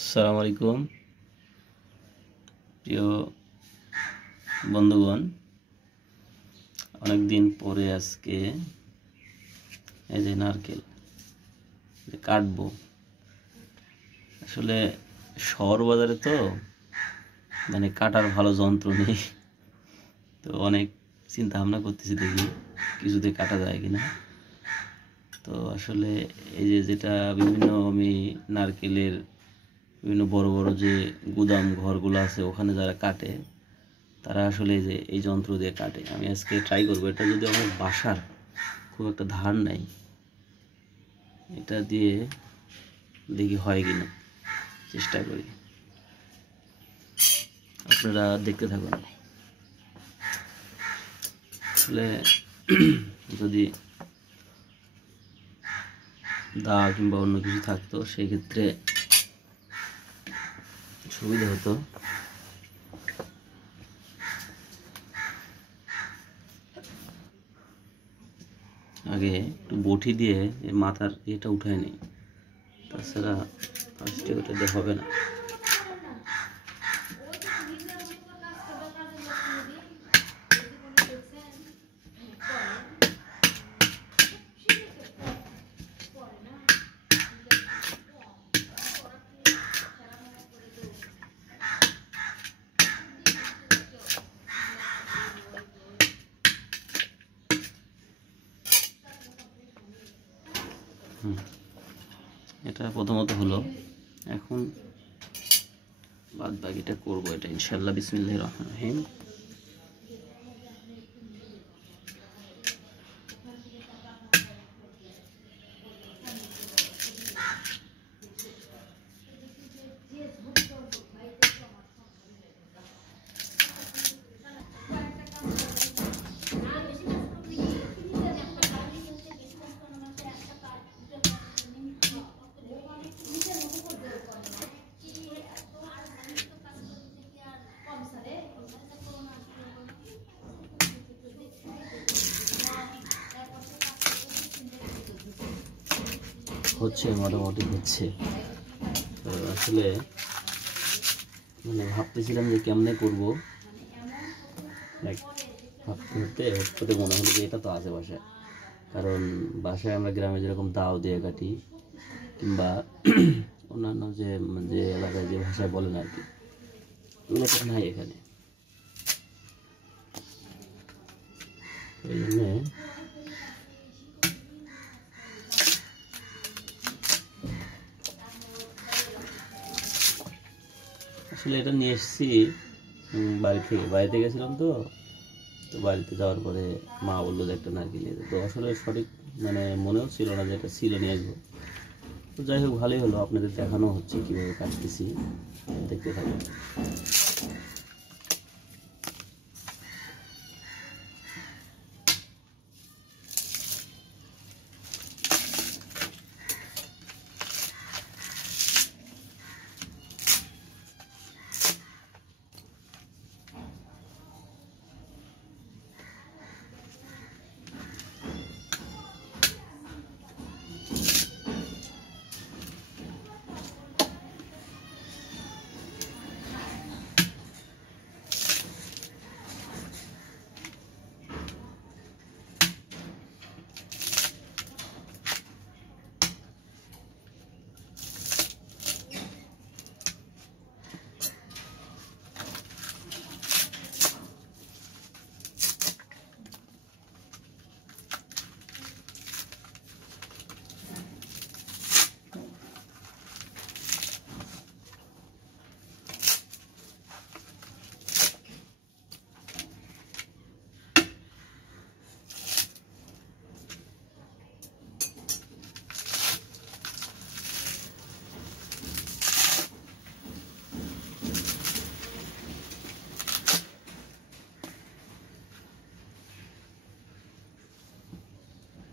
আসসালামু আলাইকুম প্রিয় বন্ধুগণ, অনেকদিন পরে আজকে এই যে নারকেল কাটবো। আসলে শহর বাজারে তো কাটার ভালো যন্ত্র নেই, তো অনেক চিন্তা ভাবনা করতেছি দেখি কিছুতে কাটা যায় কিনা। তো আসলে এই যে যেটা বিভিন্ন আমি নারকেলের বিভিন্ন বড় বড় যে গুদাম ঘরগুলো আছে ওখানে যারা কাটে তারা আসলে যে এই যন্ত্র দিয়ে কাটে। আমি আজকে ট্রাই করবো, এটা যদি আমার বাসার খুব একটা ধার নাই, এটা দিয়ে দেখি হয় কিনা, চেষ্টা করি। আপনারা দেখতে থাকুন। আসলে যদি দা কিংবা অন্য কিছু থাকতো সেই ক্ষেত্রে সুবিধা হতো। আগে একটু বটি দিয়ে মাথার এটা উঠায় নেই, তাছাড়া ফার্স্টে ওটা দিয়ে হবে না। এটা প্রথমত হলো, এখন বাদ বাকিটা করবো এটা ইনশাল্লাহ। বিসমিল্লাহির রহমানির রহিম। হচ্ছে, মোটামুটি হচ্ছে। তো আসলে ভাবতেছিলাম যে কেমনে করবো, ভাবতে হতে মনে হলো যে এটা তো আছে বাসায়। কারণ বাসায় আমরা গ্রামে যেরকম দাও দিয়ে কাটি কিংবা অন্যান্য যে যে এলাকায় যে ভাষায় বলেন আর কি, এগুলো তো নাই এখানে। এই জন্যে আসলে এটা নিয়ে এসেছি বাড়িতে গেছিলাম। তো বাড়িতে যাওয়ার পরে মা বললো যে একটা নারকেল নিয়ে, তো আসলে সঠিক মনেও ছিল না যে এটা ছিল নিয়ে আসবো। তো যাই হোক, ভালোই হলো, আপনাদের দেখানো হচ্ছে কীভাবে কাটতেছি, দেখতে থাকুন।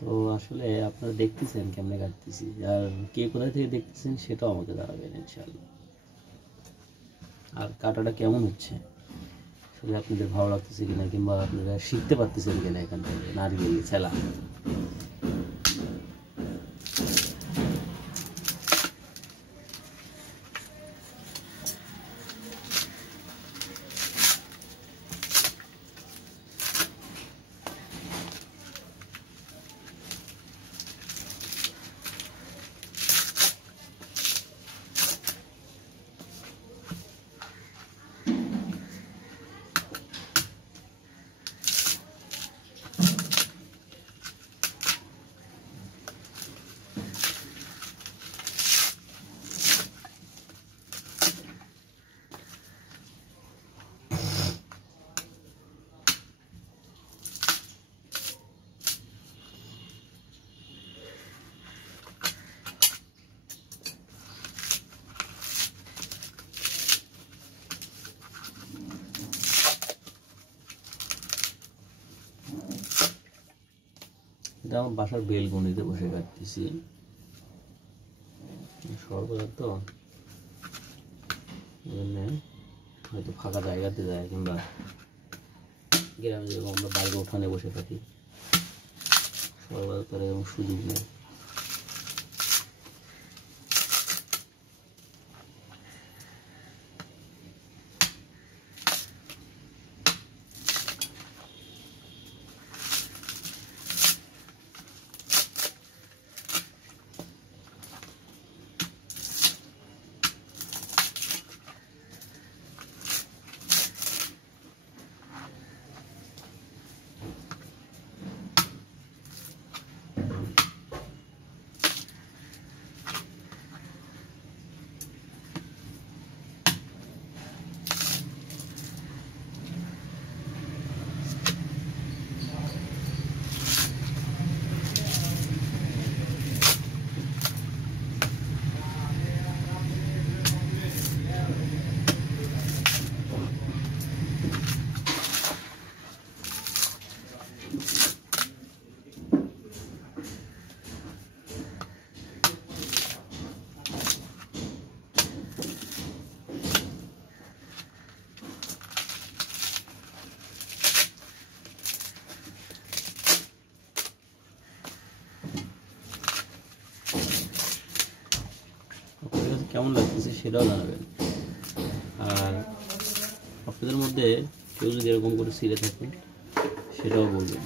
তো আসলে আপনারা দেখতেছেন কেমনে কাটতেছি, আর কে কোথায় থেকে দেখতেছেন সেটাও আমাকে জানাবেন ইনশাআল্লাহ। আর কাটাটা কেমন হচ্ছে, আসলে আপনাদের ভালো লাগতেছে কিনা, কিংবা আপনারা শিখতে পারতেছেন কিনা এখান থেকে নারকেল ছেলা। এটা আমার বাসার বেলকনিতে বসে কাটতেছি। শহর বাজার তো হয়তো ফাঁকা জায়গাতে যায়, কিংবা গ্রামে যেরকম আমরা বাইরে উঠানে বসে থাকি, শহর বাজার তার এরকম সুযোগ নেই। কেমন লাগতেছে সেটাও জানাবেন। আর আপনাদের মধ্যে কেউ যদি এরকম করে ছিঁড়ে থাকেন সেটাও বলবেন।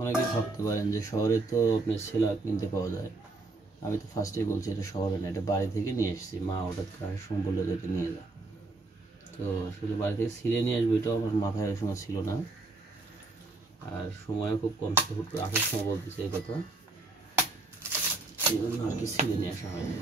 অনেকেই ভাবতে পারেন যে শহরে তো আপনার সেলা কিনতে পাওয়া যায়। আমি তো ফার্স্টেই বলছি এটা শহরে না, এটা বাড়ি থেকে নিয়ে এসেছি। মা হঠাৎ করে সময় বললো যে এটা নিয়ে যা, তো শুধু বাড়ি থেকে ছিঁড়ে নিয়ে আসবো এটাও আমার মাথায় ওই সময় ছিল না। আর সময়ও খুব কম ছিল, হুট করে আসার সময় বলতেছে এই কথা, এই জন্য আর কি ছিঁড়ে নিয়ে আসা হয়নি।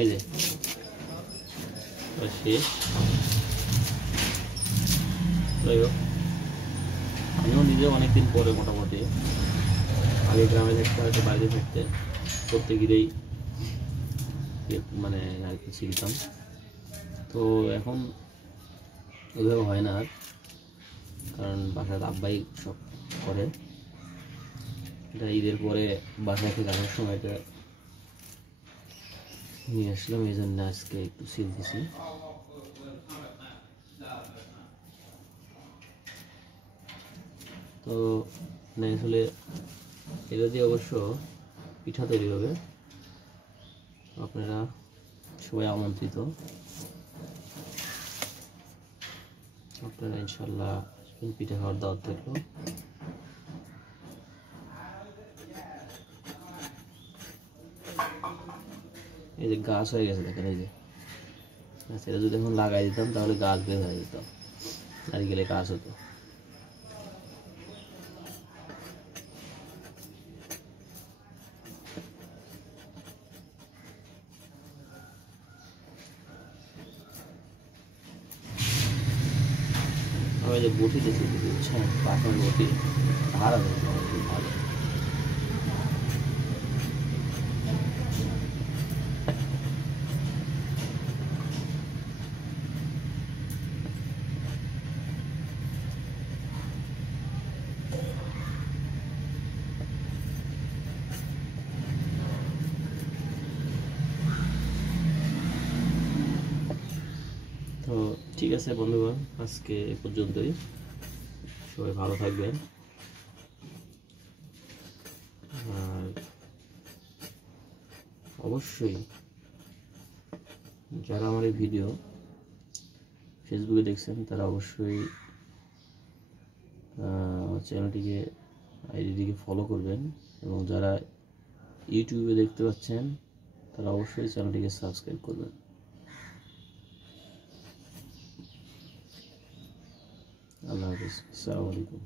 এই যে শেষ। যাই হোক, আমিও নিজে অনেকদিন পরে মোটামুটি, আগে গ্রামে থাকতে হয়তো বাইরে থাকতে প্রত্যেকেরই মানে আর কি ছিলতাম, তো এখন ওইভাবে হয় না আর, কারণ বাসার আব্বাই সব করে। এটা ঈদের পরে বাসায় থেকে আসার সময়টা নিয়ে আসলাম, এই জন্য আজকে একটু ছিলতেছি। তো মানে আসলে এটা দিয়ে অবশ্য পিঠা তৈরি হবে, আপনারা সবাই আমন্ত্রিত। আপনারা ইনশাল্লাহ পিঠা খাওয়ার দাওয়াত থাকলো। এই যে গাছ হয়ে গেছে দেখেন, এই যে এটা যদি এখন লাগাই দিতাম তাহলে গাছ বের হয়ে যেত, নারিকেলে গাছ হতো। আমি যে বটি দেখি বুঝছেন, কাঠের বটি ধারা ভালো। ঠিক আছে বন্ধুগণ, আজকে এ পর্যন্তই। সবাই ভালো থাকবেন। আর অবশ্যই যারা আমার এই ভিডিও ফেসবুকে দেখছেন তারা অবশ্যই চ্যানেলটিকে আইডিটিকে ফলো করবেন, এবং যারা ইউটিউবে দেখতে পাচ্ছেন তারা অবশ্যই চ্যানেলটিকে সাবস্ক্রাইব করবেন। আল্লাহ হাফিজ, আসসালামু আলাইকুম।